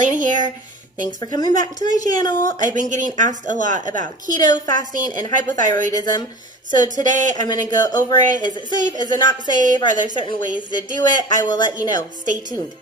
Elena here. Thanks for coming back to my channel. I've been getting asked a lot about keto, fasting, and hypothyroidism. So today I'm going to go over it. Is it safe? Is it not safe? Are there certain ways to do it? I will let you know. Stay tuned.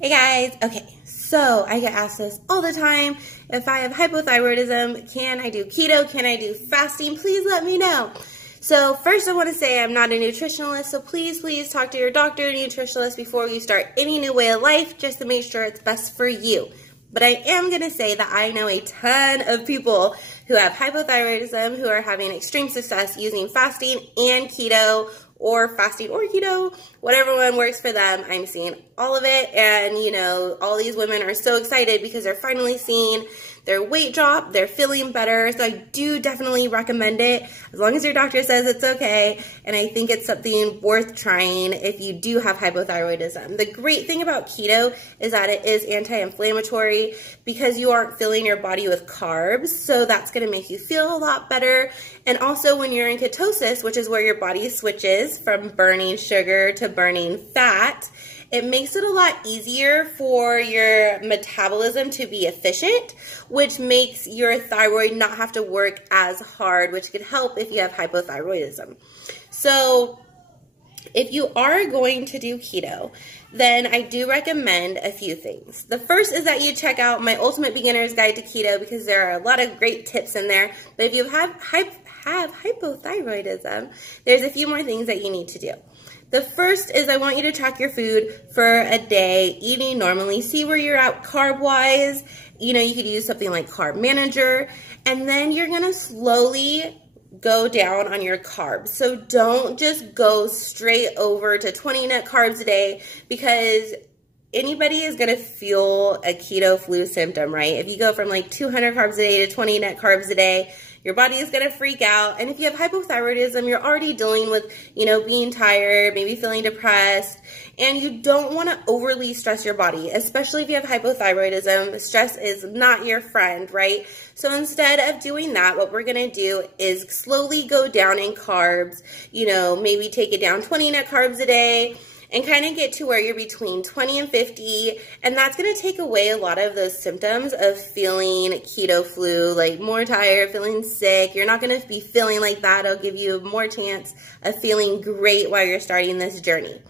Hey guys. Okay, so I get asked this all the time. If I have hypothyroidism, can I do keto? Can I do fasting? Please let me know. So first I want to say I'm not a nutritionalist, so please talk to your doctor or nutritionist before you start any new way of life, just to make sure it's best for you. But I am going to say that I know a ton of people who have hypothyroidism who are having extreme success using fasting and keto, or fasting or keto, whatever one works for them. I'm seeing all of it, and you know, all these women are so excited because they're finally seeing their weight drop, they're feeling better. So I do definitely recommend it, as long as your doctor says it's okay, and I think it's something worth trying if you do have hypothyroidism. The great thing about keto is that it is anti-inflammatory because you aren't filling your body with carbs, so that's going to make you feel a lot better. And also when you're in ketosis, which is where your body switches from burning sugar to burning fat, it makes it a lot easier for your metabolism to be efficient, which makes your thyroid not have to work as hard, which could help if you have hypothyroidism. So if you are going to do keto, then I do recommend a few things. The first is that you check out my Ultimate Beginner's Guide to Keto, because there are a lot of great tips in there. But if you have hypothyroidism, there's a few more things that you need to do. The first is I want you to track your food for a day, eating normally, see where you're at carb-wise. You know, you could use something like Carb Manager, and then you're gonna slowly go down on your carbs. So don't just go straight over to 20 net carbs a day, because anybody is gonna feel a keto flu symptom, right? If you go from like 200 carbs a day to 20 net carbs a day, your body is going to freak out. And if you have hypothyroidism, you're already dealing with, you know, being tired, maybe feeling depressed, and you don't want to overly stress your body, especially if you have hypothyroidism. Stress is not your friend, right? So instead of doing that, what we're going to do is slowly go down in carbs, you know, maybe take it down 20 net carbs a day, and kind of get to where you're between 20 and 50, and that's going to take away a lot of those symptoms of feeling keto flu, like more tired, feeling sick. You're not going to be feeling like that. It'll give you more chance of feeling great while you're starting this journey.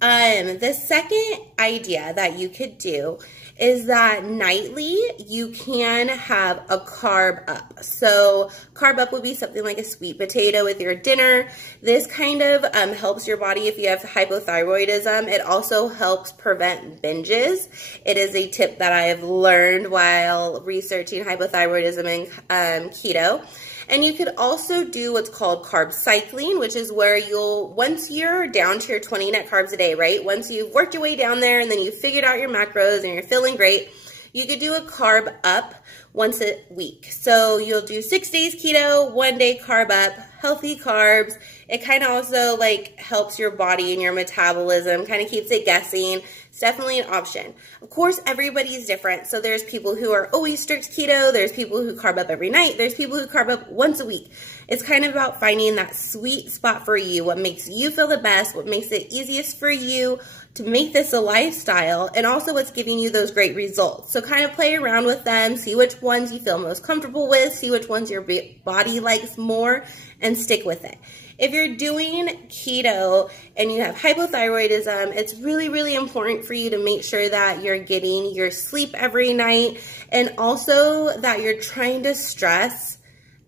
The second idea that you could do is that nightly you can have a carb up. So carb up would be something like a sweet potato with your dinner. This kind of helps your body if you have hypothyroidism. It also helps prevent binges. It is a tip that I have learned while researching hypothyroidism and keto. And you could also do what's called carb cycling, which is where you'll, once you're down to your 20 net carbs a day, right? Once you've worked your way down there and then you've figured out your macros and you're feeling great, you could do a carb up once a week. So you'll do 6 days keto, 1 day carb up, healthy carbs. It kind of also like helps your body and your metabolism, kind of keeps it guessing. It's definitely an option. Of course, everybody is different. So there's people who are always strict keto. There's people who carb up every night. There's people who carb up once a week. It's kind of about finding that sweet spot for you, what makes you feel the best, what makes it easiest for you to make this a lifestyle, and also what's giving you those great results. So kind of play around with them, see which ones you feel most comfortable with, see which ones your body likes more, and stick with it. If you're doing keto and you have hypothyroidism, it's really important for you to make sure that you're getting your sleep every night, and also that you're trying to stress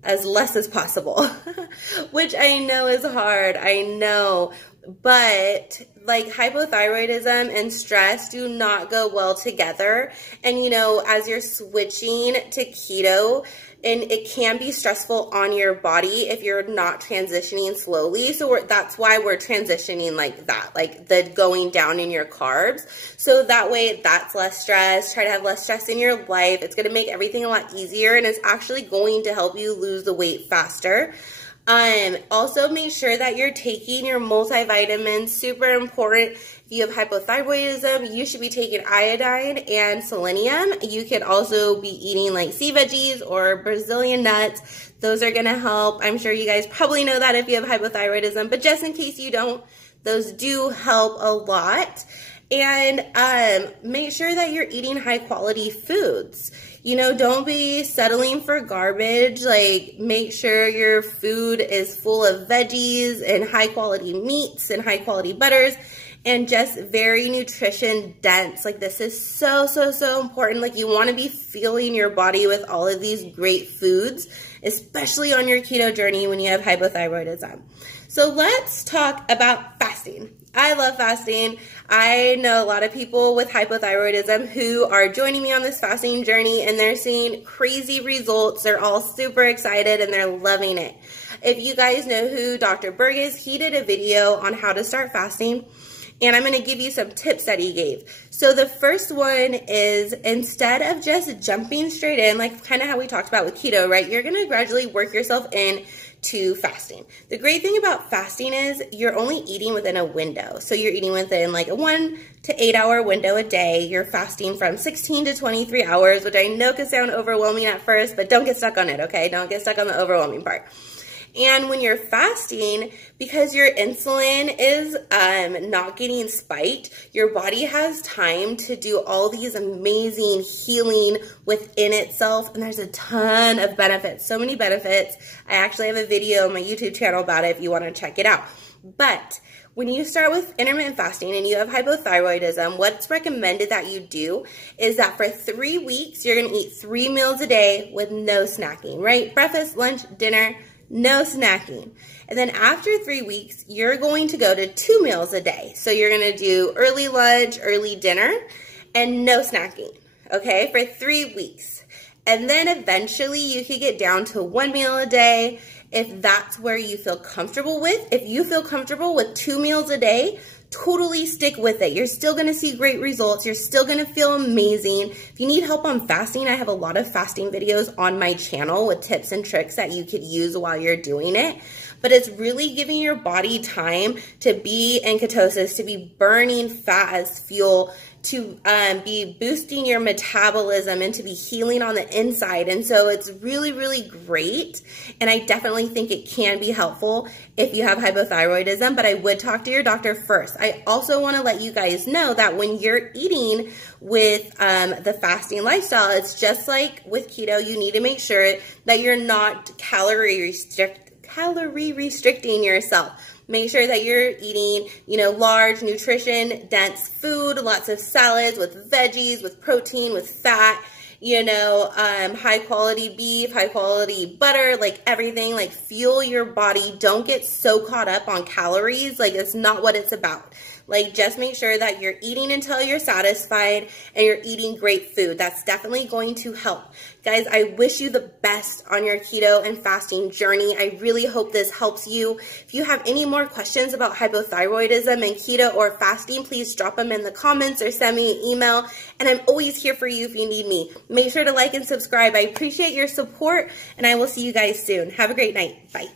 as less as possible, which I know is hard, I know, but like hypothyroidism and stress do not go well together. And you know, as you're switching to keto, and it can be stressful on your body if you're not transitioning slowly. So that's why we're transitioning like that, like the going down in your carbs. So that way that's less stress. Try to have less stress in your life. It's going to make everything a lot easier, and it's actually going to help you lose the weight faster. Also make sure that you're taking your multivitamins, super important. If you have hypothyroidism, you should be taking iodine and selenium. You could also be eating like sea veggies or Brazilian nuts. Those are gonna help. I'm sure you guys probably know that if you have hypothyroidism, but just in case you don't, those do help a lot. And make sure that you're eating high quality foods. You know, don't be settling for garbage. Like, make sure your food is full of veggies and high quality meats and high quality butters and just very nutrition dense. Like, this is so, so, so important. Like, you want to be fueling your body with all of these great foods, especially on your keto journey when you have hypothyroidism. So let's talk about fasting. I love fasting. I know a lot of people with hypothyroidism who are joining me on this fasting journey, and they're seeing crazy results. They're all super excited and they're loving it. If you guys know who Dr. Berg is, he did a video on how to start fasting, and I'm going to give you some tips that he gave. So the first one is, instead of just jumping straight in, like kind of how we talked about with keto, right? You're going to gradually work yourself in to fasting. The great thing about fasting is you're only eating within a window. So you're eating within like a 1 to 8 hour window a day. You're fasting from 16 to 23 hours, which I know can sound overwhelming at first, but don't get stuck on it, okay? Don't get stuck on the overwhelming part. And when you're fasting, because your insulin is not getting spiked, your body has time to do all these amazing healing within itself. And there's a ton of benefits, so many benefits. I actually have a video on my YouTube channel about it if you want to check it out. But when you start with intermittent fasting and you have hypothyroidism, what's recommended that you do is that for 3 weeks, you're going to eat 3 meals a day with no snacking, right? Breakfast, lunch, dinner, no snacking. And then after 3 weeks, you're going to go to 2 meals a day. So you're going to do early lunch, early dinner, and no snacking, okay, for 3 weeks. And then eventually you could get down to 1 meal a day if that's where you feel comfortable with. If you feel comfortable with 2 meals a day, totally stick with it. You're still going to see great results. You're still going to feel amazing. If you need help on fasting, I have a lot of fasting videos on my channel with tips and tricks that you could use while you're doing it. But it's really giving your body time to be in ketosis, to be burning fat as fuel, to be boosting your metabolism and to be healing on the inside. And so it's really, really great. And I definitely think it can be helpful if you have hypothyroidism, but I would talk to your doctor first. I also want to let you guys know that when you're eating with the fasting lifestyle, it's just like with keto, you need to make sure that you're not calorie restricting yourself. Make sure that you're eating, you know, large, nutrition-dense food, lots of salads with veggies, with protein, with fat, you know, high-quality beef, high-quality butter, like everything. Like, fuel your body. Don't get so caught up on calories. Like, it's not what it's about. Like, just make sure that you're eating until you're satisfied and you're eating great food. That's definitely going to help. Guys, I wish you the best on your keto and fasting journey. I really hope this helps you. If you have any more questions about hypothyroidism and keto or fasting, please drop them in the comments or send me an email. And I'm always here for you if you need me. Make sure to like and subscribe. I appreciate your support, and I will see you guys soon. Have a great night. Bye.